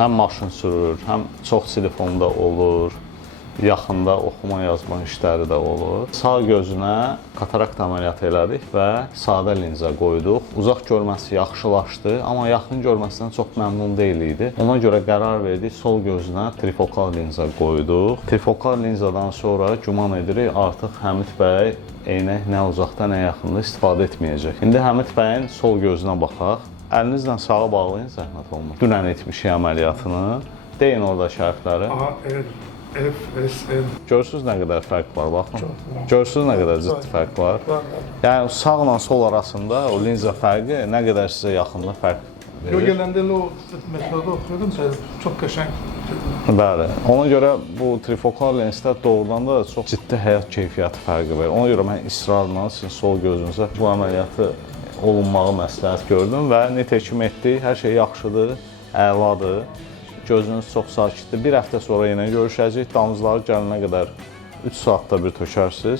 Həm maşın sürür, həm çox telefonda olur. Yaxında oxuma yazma işləri də olur. Sağ gözünə katarakt əməliyyatı elədik və sadə linza qoyduq. Uzaq görməsi yaxşılaşdı, amma yaxın görməsindən çox məmnun deyil idi. Ona görə qərar verdik, sol gözünə trifokal linza qoyduq. Trifokal linzadan sonra güman edirik artıq Həmid bəy eynək nə uzaqda, nə yaxında istifadə etməyəcək. İndi Həmid bəyin sol gözünə baxaq. Əlinizlə sağa bağlayın, zəhmət olmaz. Dünən etmişik əməliyyatını. Deyin oradakı hərfləri. FSN. Görürsünüz nə qədər fərq var, baxın. Görürsünüz nə qədər ciddi fərq var. Yəni sağla sol arasında o linza fərqi nə qədər sizə yaxında fərq verir. Yo, gələndə o metodu oxuyordum, çox qəşəng. Bəli. Ona görə bu trifokal lenslər doğrudan da çox ciddi həyat keyfiyyəti fərqi verir. Ona görə mən israrla sizin sol gözünüzə bu əməliyyatı olunmağı məsləhət gördüm və nitekim etdik. Hər şey yaxşıdır, əladır. Gözünüz çox sakitdir. Bir həftə sonra yenə görüşəcəyik. Damızları gəlinə qədər 3 saatda bir tökərsiniz.